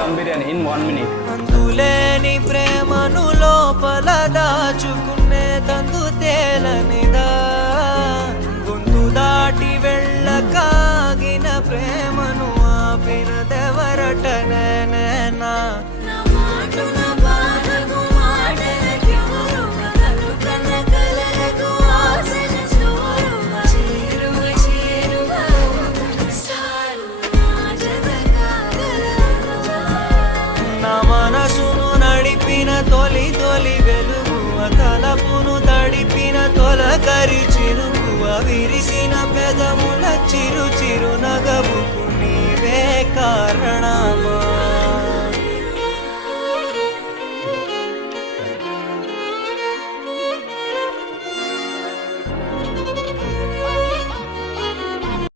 Dum biryani in 1 minute. అందులేని ప్రేమను లోపల దాచుకునే తందు తేలనిదా గొంతు దాటి వెళ్ళకాగిన ప్రేమను ఆపినదెవరటనే నేనా మనసును నడిపిన తొలి తొలి వెలుగువ తలపును తడిపిన తొలకరి చిరుకువ విరిసిన పెదముల చిరు